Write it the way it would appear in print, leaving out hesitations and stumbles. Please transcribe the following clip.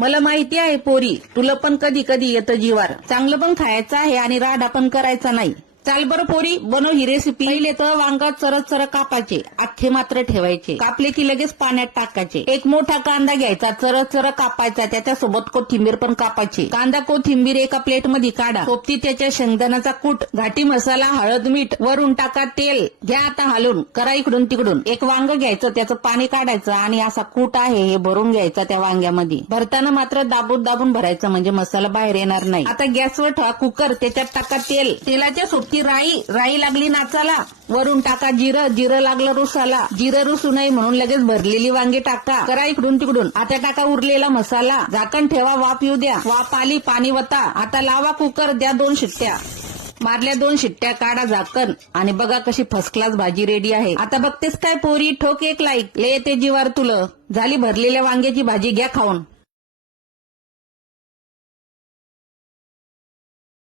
मला माहिती आहे पोरी, तुला पण कधी कधी येतं जीवार. चांगलं पण खायचं आहे आणि राडा पण करायचा नाही. चाल बरं पोरी, बनव ही रेसिपी. पहिले तर वांगा चरत चरत कापायचे, अख्खे मात्र ठेवायचे. कापले की लगेच पाण्यात टाकायचे. एक मोठा कांदा घ्यायचा, चरत चरत कापायचा, त्याच्यासोबत कोथिंबीर पण कापायची. कांदा कोथिंबीर एका प्लेट मध्ये काढा. सोबती त्याच्या शेंगदाण्याचा कूट, घाटी मसाला, हळद, मीठ, वरून टाका तेल. घ्या आता हलवून, करा इकडून तिकडून. एक वांग घ्यायचं, त्याचं पाणी काढायचं आणि असा कूट आहे हे भरून घ्यायचा त्या वांग्यामध्ये. भरताना मात्र दाबून दाबून भरायचं म्हणजे मसाला बाहेर येणार नाही. आता गॅसवर ठेवा कुकर, त्याच्यात टाका तेल. तेलाच्या सोबती राई लागली नाचाला. वरून टाका जिरं लागलं रुसाला. जिरं रुसू नये म्हणून लगेच भरलेली वांगी टाका. करा इकडून तिकडून. आता टाका उरलेला मसाला. झाकण ठेवा, वाफ येऊ द्या. वाफ आली, पाणी वता. आता लावा कुकर, द्या 2 शिट्ट्या. मारल्या 2 शिट्ट्या, काढा झाकण आणि बघा कशी फर्स्ट क्लास भाजी रेडी आहे. आता बघतेस काय पोरी, ठोक एक लाईक. ले येते जीवार तुला. झाली भरलेल्या वांग्याची भाजी, घ्या खाऊन.